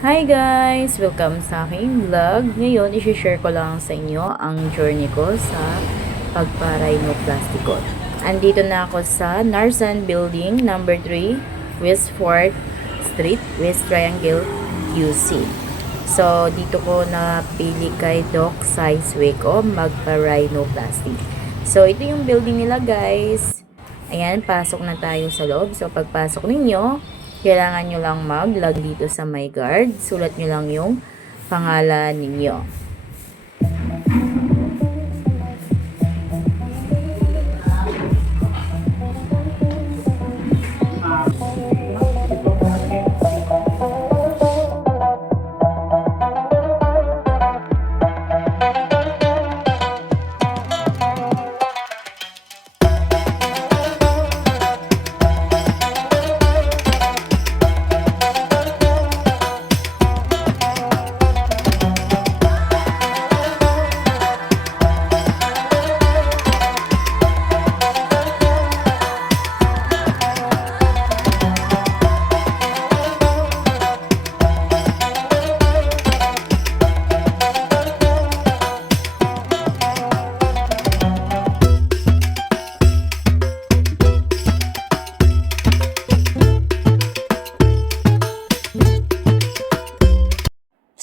Hi guys! Welcome sa aking vlog. Ngayon, isi-share ko lang sa inyo ang journey ko sa pagpa-rhinoplasty ko. Andito na ako sa Narsan Building number 3, West 4th Street, West Triangle, QC. So, dito ko napili kay Doc Saisweco magpa-rhinoplasty. So, ito yung building nila guys. Ayan, pasok na tayo sa loob. So, pagpasok ninyo, kailangan nyo lang mag-log dito sa my guard. Sulat nyo lang yung pangalan ninyo.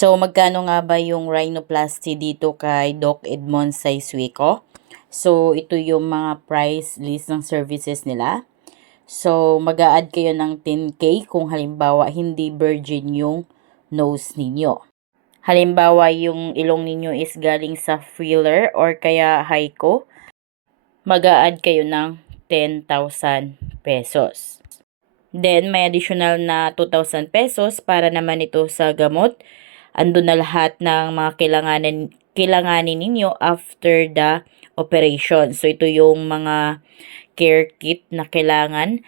So, magkano nga ba yung rhinoplasty dito kay Doc Edmond Saisweco? So, ito yung mga price list ng services nila. So, mag-a-add kayo ng 10K kung halimbawa hindi virgin yung nose ninyo. Halimbawa, yung ilong ninyo is galing sa filler or kaya hyco, mag-a-add kayo ng 10,000 pesos. Then, may additional na 2,000 pesos para naman ito sa gamot. Andun na lahat ng mga kailanganin ninyo after the operation. So, ito yung mga care kit na kailangan.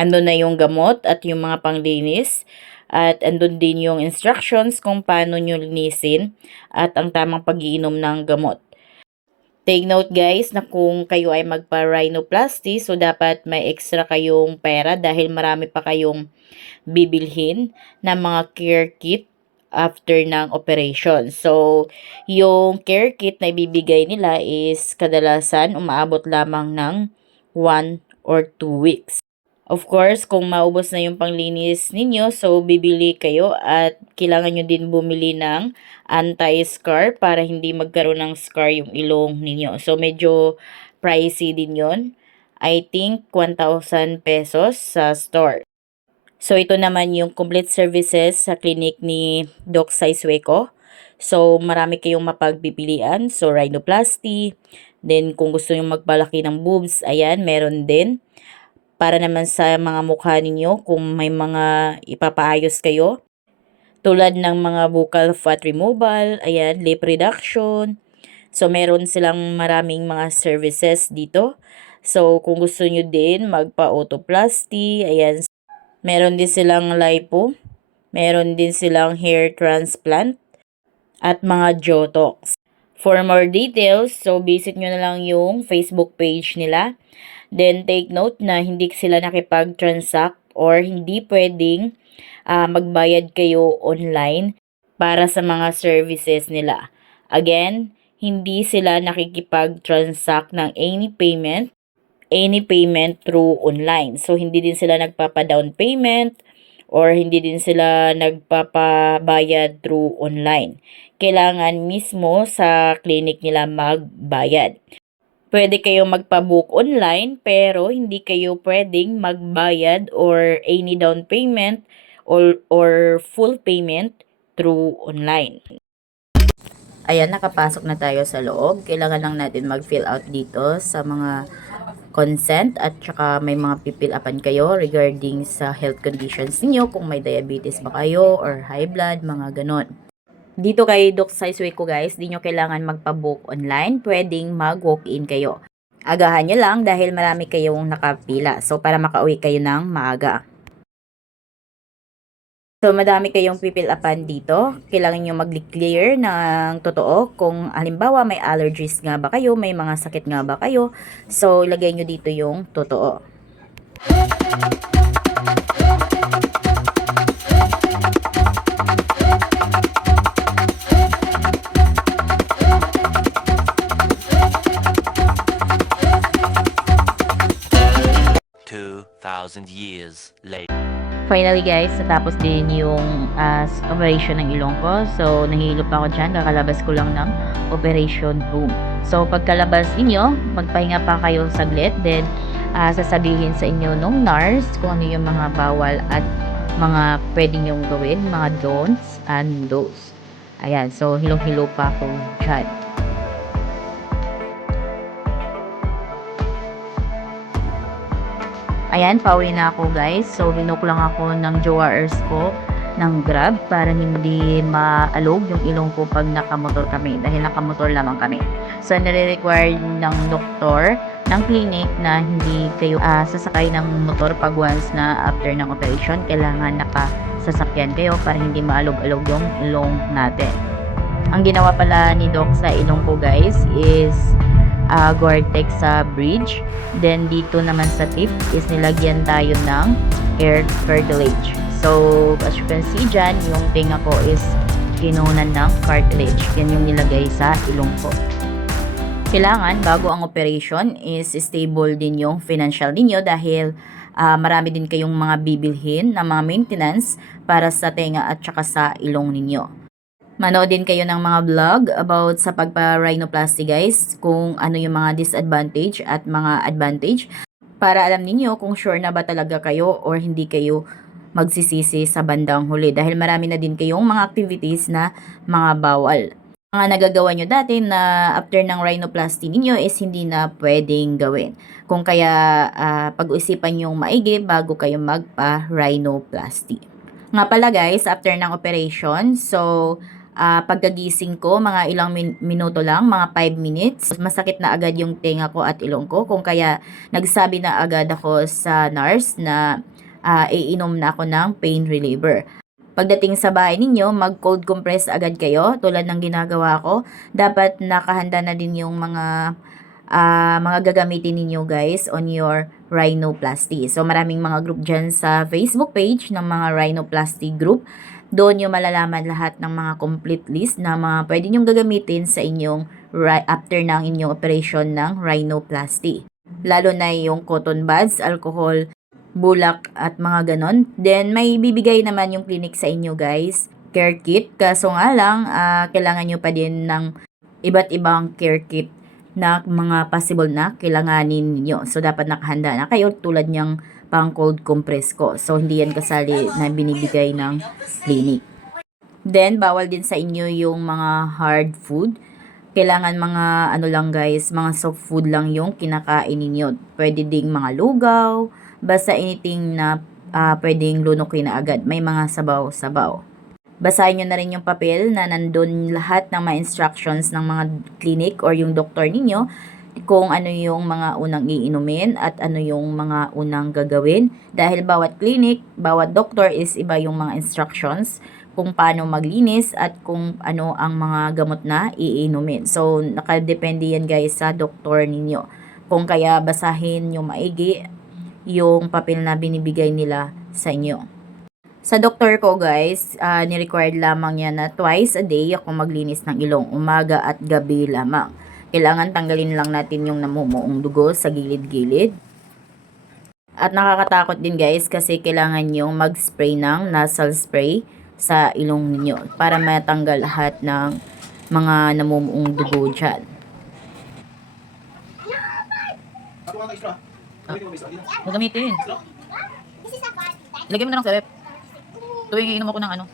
Andun na yung gamot at yung mga panglinis. At andun din yung instructions kung paano nyo linisin at ang tamang pag-iinom ng gamot. Take note guys na kung kayo ay magpa-rhinoplasty, so dapat may extra kayong pera dahil marami pa kayong bibilhin na mga care kit after ng operation. So, yung care kit na ibibigay nila is kadalasan umaabot lamang ng 1 or 2 weeks. Of course, kung maubos na yung panglinis ninyo, so bibili kayo at kailangan nyo din bumili ng anti-scar para hindi magkaroon ng scar yung ilong ninyo. So, medyo pricey din yon. I think 1,000 pesos sa store. So, ito naman yung complete services sa clinic ni Doc Saisweco. So, marami kayong mapagpipilian. So, rhinoplasty. Then, kung gusto nyo magpalaki ng boobs, ayan, meron din. Para naman sa mga mukha ninyo, kung may mga ipapaayos kayo. Tulad ng mga buccal fat removal, ayan, lip reduction. So, meron silang maraming mga services dito. So, kung gusto nyo din magpa-autoplasty, ayan, meron din silang lipo, meron din silang hair transplant, at mga Jotox. For more details, so visit nyo na lang yung Facebook page nila. Then take note na hindi sila nakipag-transact or hindi pwedeng magbayad kayo online para sa mga services nila. Again, hindi sila nakikipag-transact ng any payment through online. So, hindi din sila nagpapa-down payment or hindi din sila nagpapabayad through online. Kailangan mismo sa clinic nila magbayad. Pwede kayo magpa-book online pero hindi kayo pwedeng magbayad or any down payment or full payment through online. Ayan, nakapasok na tayo sa loob. Kailangan lang natin mag-fill out dito sa mga consent at saka may mga pipil upan kayo regarding sa health conditions niyo, kung may diabetes ba kayo or high blood, mga ganon. Dito kay Doc Saisweco guys, di nyo kailangan magpa-book online, pwedeng mag-walk-in kayo. Agahan nyo lang dahil marami kayong nakapila, so para makauwi kayo ng maaga. So, madami kayong pipil upan dito. Kailangan nyo mag-clear ng totoo kung halimbawa may allergies nga ba kayo, may mga sakit nga ba kayo. So, ilagay nyo dito yung totoo. Finally guys, natapos din yung operation ng ilong ko. So, nahihilo pa ako dyan. Kakalabas ko lang ng operation room. So, pagkalabas ninyo, magpahinga pa kayo saglit. Then, sasabihin sa inyo nung nurse kung ano yung mga bawal at mga pwede nyong gawin, mga don'ts and do's. Ayan, so hilong-hilo pa ako dyan. Ayan, pauwi na ako guys. So, binook lang ako ng jowers ko ng Grab para hindi maalog yung ilong ko pag nakamotor kami. Dahil nakamotor lamang kami. So, nire-require ng doktor ng clinic na hindi kayo sasakay ng motor pag once na after ng operation. Kailangan nakasasakyan kayo para hindi maalog-alog yung ilong natin. Ang ginawa pala ni Doc sa ilong ko guys is Gore-Tex sa bridge. Then dito naman sa tip is nilagyan tayo ng air cartilage. So as you can see dyan, yung tinga ko is kinunan ng cartilage. Yan yung nilagay sa ilong ko. Kailangan bago ang operation is stable din yung financial ninyo dahil marami din kayong mga bibilhin na mga maintenance para sa tenga at saka sa ilong ninyo. Manood din kayo ng mga vlog about sa pagpa-rhinoplasty guys, kung ano yung mga disadvantage at mga advantage para alam ninyo kung sure na ba talaga kayo or hindi kayo magsisisi sa bandang huli dahil marami na din kayong mga activities na mga bawal. Mga nagagawa nyo dati na after ng rhinoplasty ninyo is hindi na pwedeng gawin. Kung kaya pag-usipan yung maigi bago kayo magpa-rhinoplasty. Nga pala guys, after ng operation, so pagkagising ko, mga ilang minuto lang, mga 5 minutes, masakit na agad yung tenga ko at ilong ko. Kung kaya nagsabi na agad ako sa nurse na iinom na ako ng pain reliever. Pagdating sa bahay ninyo, mag-cold compress agad kayo tulad ng ginagawa ko. Dapat nakahanda na din yung mga gagamitin ninyo guys on your rhinoplasty. So maraming mga group dyan sa Facebook page ng mga rhinoplasty group. Doon nyo malalaman lahat ng mga complete list na mga pwede nyong gagamitin sa inyong after ng inyong operation ng rhinoplasty. Lalo na yung cotton buds, alcohol, bulak at mga ganon. Then may bibigay naman yung clinic sa inyo guys, care kit. Kaso nga lang, kailangan nyo pa din ng iba't ibang care kit na mga possible na kailanganin niyo. So dapat nakahanda na kayo tulad niyang pang cold compress ko. So hindi yan kasali na binibigay ng clinic. Then bawal din sa inyo yung mga hard food. Kailangan mga ano lang guys, mga soft food lang yung kinakain ninyo. Pwede ding mga lugaw, basta anything na pwedeng lunukin na agad. May mga sabaw-sabaw. Basahin nyo na rin yung papel na nandun lahat ng mga instructions ng mga clinic or yung doktor ninyo kung ano yung mga unang iinumin at ano yung mga unang gagawin. Dahil bawat clinic, bawat doktor is iba yung mga instructions kung paano maglinis at kung ano ang mga gamot na iinumin. So, nakadepende yan guys sa doktor ninyo. Kung kaya basahin yung maigi yung papel na binibigay nila sa inyo. Sa doktor ko guys, ni-required lamang niya na twice a day ako maglinis ng ilong, umaga at gabi lamang. Kailangan tanggalin lang natin yung namumuong dugo sa gilid-gilid. At nakakatakot din guys kasi kailangan yung mag-spray ng nasal spray sa ilong ninyo para matanggal lahat ng mga namumuong dugo dyan. Magamitin. Lagyan mo na ng sarap. Tuwing inom ako ng ano.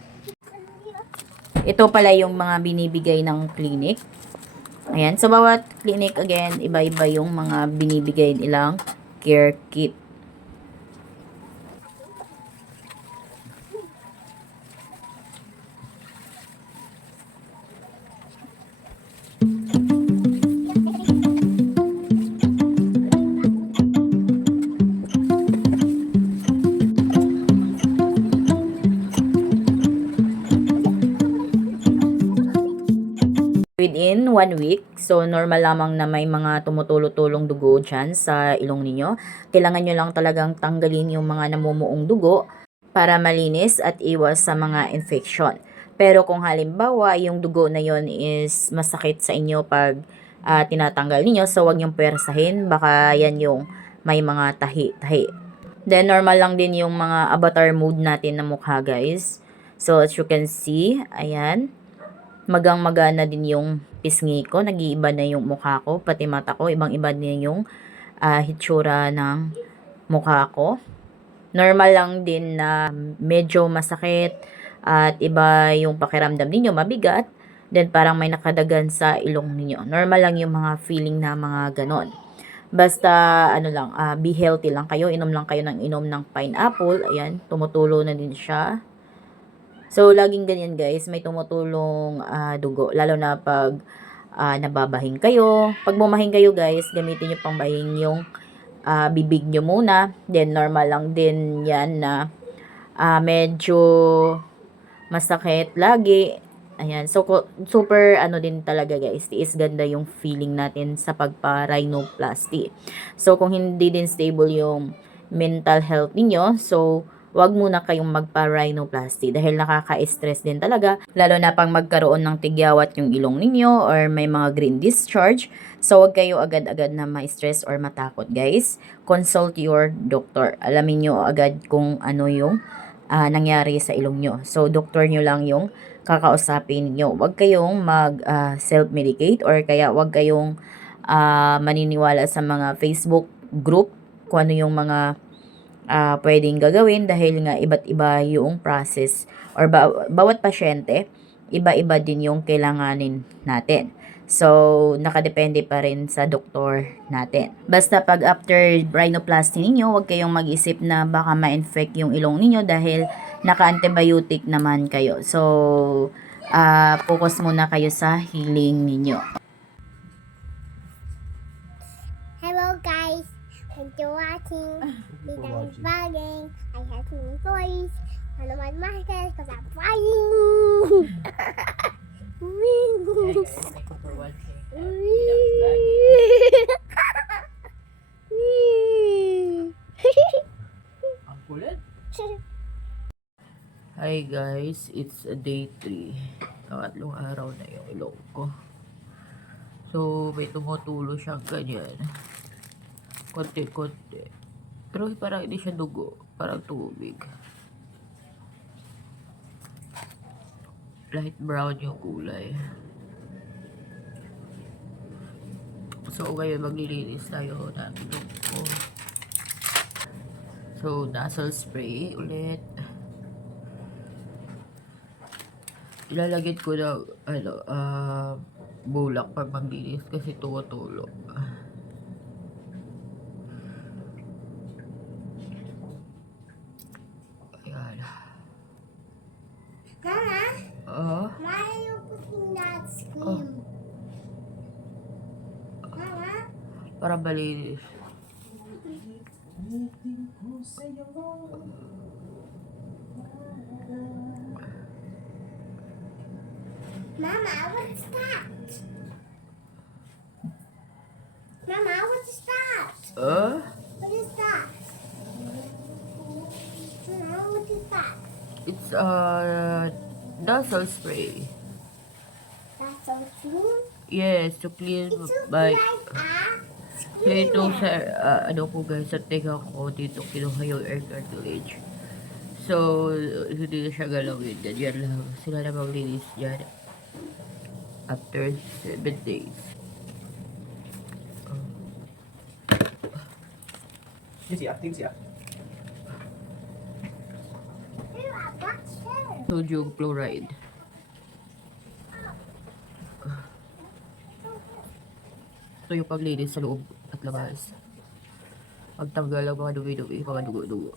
Ito pala yung mga binibigay ng clinic. Ayan. So, bawat clinic, again, iba-iba yung mga binibigay nilang care kit. Within 1 week, so normal lamang na may mga tumutulo-tulong dugo dyan sa ilong ninyo. Kailangan nyo lang talagang tanggalin yung mga namumuong dugo para malinis at iwas sa mga infection. Pero kung halimbawa yung dugo na yon is masakit sa inyo pag tinatanggal ninyo, so wag nyong pwersahin, baka yan yung may mga tahi-tahi. Then, normal lang din yung mga avatar mode natin na mukha, guys. So, as you can see, ayan. Magang-magana din yung pisngi ko. Nag-iiba na yung mukha ko, pati mata ko. Ibang-iba din yung hitsura ng mukha ko. Normal lang din na medyo masakit at iba yung pakiramdam ninyo, mabigat. Then, parang may nakadagan sa ilong ninyo. Normal lang yung mga feeling na mga ganon. Basta, ano lang, be healthy lang kayo. Inom lang kayo ng inom ng pineapple. Ayan, tumutulo na din siya. So, laging ganyan guys, may tumutulong dugo. Lalo na pag nababahing kayo. Pag bumahing kayo guys, gamitin nyo pang bahing yung bibig nyo muna. Then, normal lang din yan na medyo masakit lagi. Ayan. So, super ano din talaga guys. Tiis ganda yung feeling natin sa pagpa-rhinoplasty. So, kung hindi din stable yung mental health ninyo, so, wag muna kayong magpa-rhinoplasty dahil nakaka-stress din talaga. Lalo na pang magkaroon ng tigyawat yung ilong ninyo or may mga green discharge. So, wag kayo agad-agad na ma-stress or matakot guys. Consult your doctor. Alamin nyo agad kung ano yung nangyari sa ilong nyo. So, doktor nyo lang yung kakausapin nyo. Huwag kayong self-medicate or kaya huwag kayong maniniwala sa mga Facebook group kung ano yung mga pwedeng gagawin dahil nga iba't iba yung process or bawat pasyente, iba-iba din yung kailanganin natin. So, nakadepende pa rin sa doktor natin. Basta pag after rhinoplasty ninyo, huwag kayong mag-isip na baka ma-infect yung ilong ninyo dahil naka-antibiotic naman kayo. So, focus muna kayo sa healing ninyo. Hello guys, thank you for watching. Bidang vlogging. I have new toys. Ano man market because I'm flying. Ang kulit. Hi guys, it's day 3. Pangatlong araw na yung ilong ko. So, may tumutulo siyang ganyan. Konti-konti. Pero parang hindi siya dugo. Parang tubig. Light brown yung kulay. So, ngayon maglilinis tayo ng ilong ko. So, nasal spray ulit. Ilalagay ko ng bulak pag maglinis kasi tumutulo. Ayan. Mama, why are you putting that scream? Mama? Para malinis. Mama, what's that? Mama, what is that? What is that? Mama, what is that? It's nasal spray. That's so true. Yes, to clean It's so my... like So ito sa ano ko guys, sa tenga ko dito kinuha yung air cartilage. So hindi na siya galawin. Yan lang. Sila na maglinis dyan. After 7 days. Sodium chloride. Ito yung paglinis sa loob at labas. Pagtanggal ang mga dumi-dumi, mga dugo-dugo.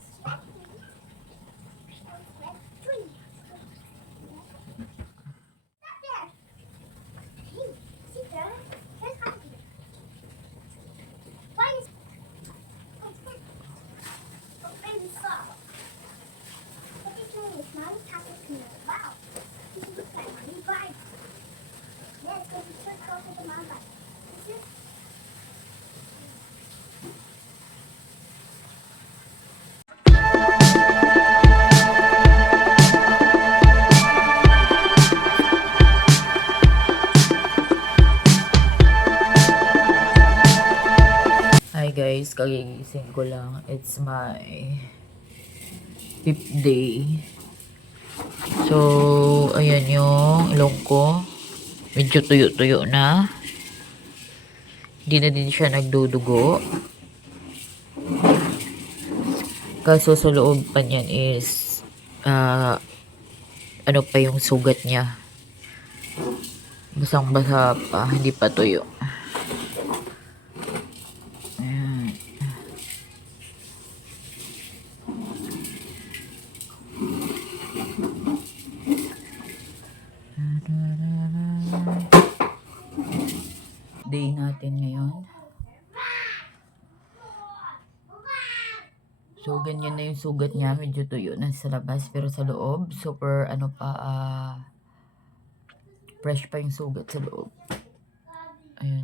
kagigising ko lang. It's my 5th day. So, ayan yung ilong ko. Medyo tuyo-tuyo na. Hindi na din siya nagdudugo. Kaso sa loob pa niyan is ano pa yung sugat niya. Basang-basa pa, hindi pa tuyo. Ayan. Day natin ngayon. So, ganyan na yung sugat niya. Medyo tuyo na sa labas. Pero sa loob, super, fresh pa yung sugat sa loob. Ayan.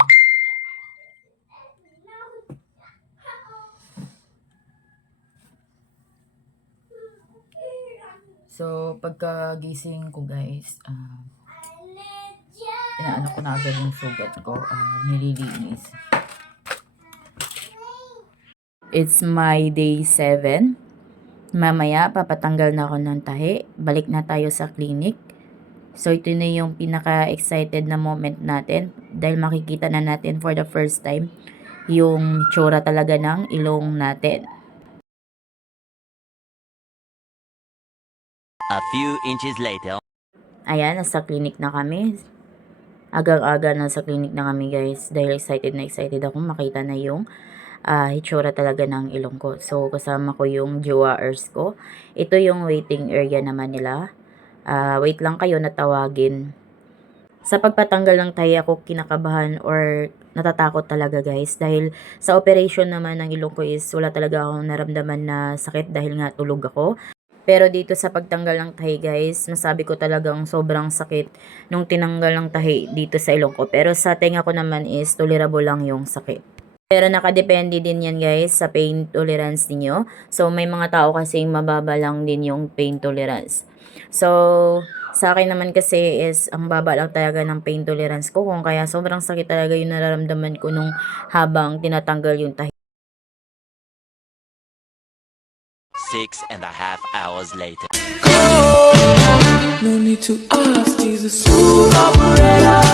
So, pagkagising ko guys, inaano ko na agad yung sugat ko. Nililinis. It's my day 7. Mamaya, papatanggal na ako ng tahi. Balik na tayo sa clinic. So, ito na yung pinaka-excited na moment natin. Dahil makikita na natin for the first time yung tsura talaga ng ilong natin. A few inches later. Ayan, nasa clinic na kami. Agang-aga nasa clinic na kami guys. Dahil excited na excited ako makita na yung hitsura talaga ng ilong ko. So, kasama ko yung jewelers ko. Ito yung waiting area naman nila. Wait lang kayo na tawagin. Sa pagpatanggal ng tahi ako kinakabahan or natatakot talaga guys. Dahil sa operation naman ng ilong ko is wala talaga akong naramdaman na sakit dahil nga tulog ako. Pero dito sa pagtanggal ng tahi guys, masabi ko talagang sobrang sakit nung tinanggal ng tahi dito sa ilong ko. Pero sa tenga ko naman is tolerable lang yung sakit. Pero nakadepende din yan guys sa pain tolerance niyo. So may mga tao kasing mababa lang din yung pain tolerance. So sa akin naman kasi is ang baba lang talaga ng pain tolerance ko. Kung kaya sobrang sakit talaga yung nararamdaman ko nung habang tinatanggal yung tahi. 6.5 hours later. No need to ask, Jesus, smooth operator.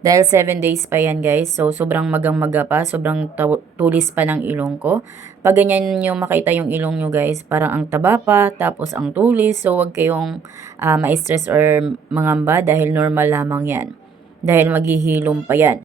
Dahil 7 days pa yan guys, so sobrang magang-maga pa, sobrang tulis pa ng ilong ko. Pag ganyan nyo makita yung ilong nyo guys, parang ang taba pa, tapos ang tulis, so wag kayong ma-stress or mangamba dahil normal lamang yan. Dahil maghihilom pa yan.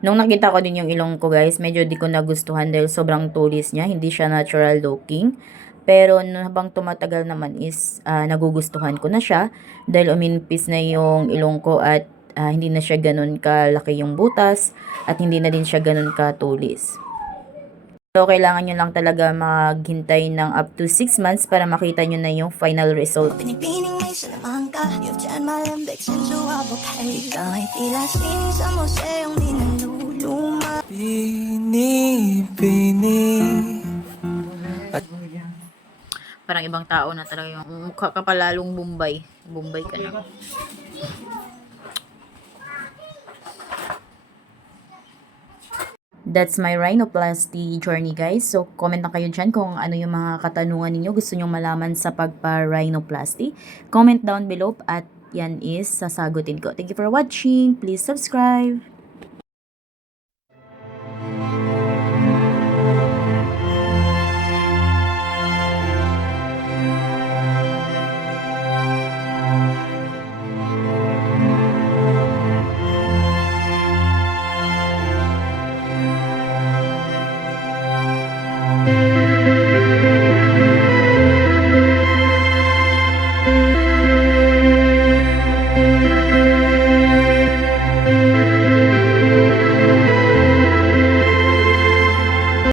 Nung nakita ko din yung ilong ko guys, medyo di ko nagustuhan dahil sobrang tulis niya, hindi siya natural looking. Pero habang tumatagal naman is nagugustuhan ko na siya dahil uminipis na yung ilong ko at hindi na siya ganun kalaki yung butas at hindi na din siya ganun katulis. So, kailangan nyo lang talaga maghintay ng up to 6 months para makita nyo na yung final result. Pinipining may salamangka You've turned my limbics into a bouquet Ikaw ay tila sining sa museong di naluluma Bini. Parang ibang tao na talaga yung mukha ka pa lalong Bombay. Bombay ka na. That's my rhinoplasty journey guys. So, comment na kayo dyan kung ano yung mga katanungan ninyo gusto nyong malaman sa pagpa-rhinoplasty. Comment down below at yan is sasagutin ko. Thank you for watching. Please subscribe.